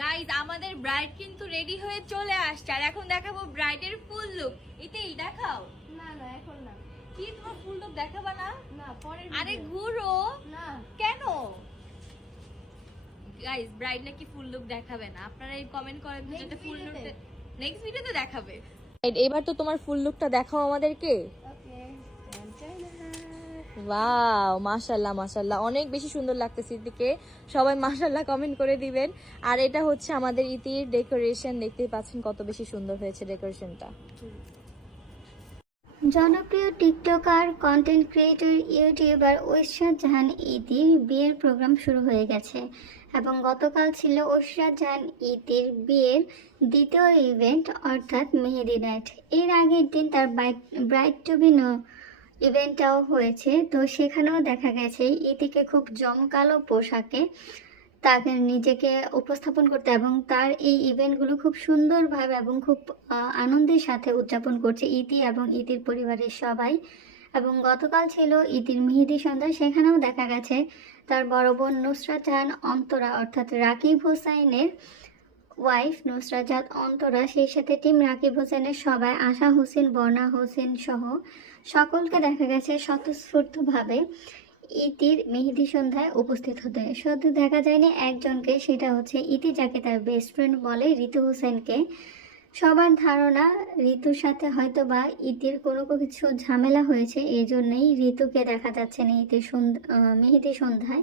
Guys আমাদের bride কিন্তু ready হয়ে চলে আসছে। আর এখন দেখাবো ব্রাইডের ফুল লুক এটাই দেখাও। না না এখন না। কি তোমার ফুল লুক দেখাবা না? না পরের আরে ঘুরো। না। কেন? গাইজ ব্রাইড নাকি ফুল লুক দেখাবে না। আপনারা এই কমেন্ট করেন যাতে ফুল লুক নেক্সট ভিডিওতে দেখাবে। এবার তো তোমার ফুল লুকটা দেখাও আমাদেরকে। ওয়াও মাশাল্লাহ মাশাল্লাহ অনেক বেশি সুন্দর লাগতেছে ইতিকে সবাই মাশাল্লাহ কমেন্ট করে দিবেন। আর এটা হচ্ছে আমাদের ইতির ডেকোরেশন দেখতেই পাচ্ছেন কত বেশি সুন্দর হয়েছে ডেকোরেশনটা জনপ্রিয় TikToker content creator YouTuber Oishor Jahan ইতির বিয়ের প্রোগ্রাম শুরু হয়ে গেছে। এবং গতকাল ছিল ঐশ্বর জাহান ইতির বিয়ের দ্বিতীয় ইভেন্ট অর্থাৎ মেহেদি নাইট এর আগের দিন তার ব্রাইট টু বি ইভেন্টটাও হয়েছে। তো সেখানেও দেখা গেছে ইতিকে খুব জমকালো পোশাকে তাকে নিজেকে উপস্থাপন করতে এবং তার এই ইভেন্টগুলো খুব সুন্দরভাবে এবং খুব আনন্দের সাথে উদযাপন করছে ইতি এবং ইতির পরিবারের সবাই। এবং গতকাল ছিল ইতির মেহেদি সন্ধ্যা, সেখানেও দেখা গেছে তার বড় বোন নুসরাত জাহান অন্তরা অর্থাৎ রাকিব হোসাইনের ওয়াইফ নুসরাত জাহান অন্তরা, সেই সাথে টিম রাকিব হোসেনের সবাই, আশা হোসেন, বর্ণা হোসেন সহ সকলকে দেখা গেছে স্বতঃস্ফূর্তভাবে ইতির মেহেদি সন্ধ্যায় উপস্থিত হতে। শুধু দেখা যায়নি একজনকে, সেটা হচ্ছে ইতি, যাকে তার বেস্ট ফ্রেন্ড বলে ঋতু হোসেনকে। সবার ধারণা, ঋতুর সাথে হয়তো বা ইতির কোনো কিছু ঝামেলা হয়েছে এই জন্যেই ঋতুকে দেখা যাচ্ছে না ইতির মেহেদি সন্ধ্যায়।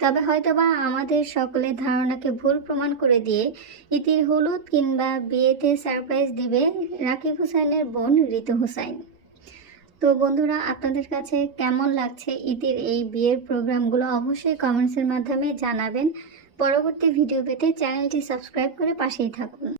তবে হয়তো বা আমাদের সকলের ধারণাকে ভুল প্রমাণ করে দিয়ে ইতির হলুদ কিংবা বিয়েতে সারপ্রাইজ দিবে রাকিব হুসাইনের বোন ঋতু হুসাইন। তো বন্ধুরা, আপনাদের কাছে কেমন লাগছে ইতির এই বিয়ের প্রোগ্রামগুলো অবশ্যই কমেন্টসের মাধ্যমে জানাবেন। পরবর্তী ভিডিও পেতে চ্যানেলটি সাবস্ক্রাইব করে পাশেই থাকুন।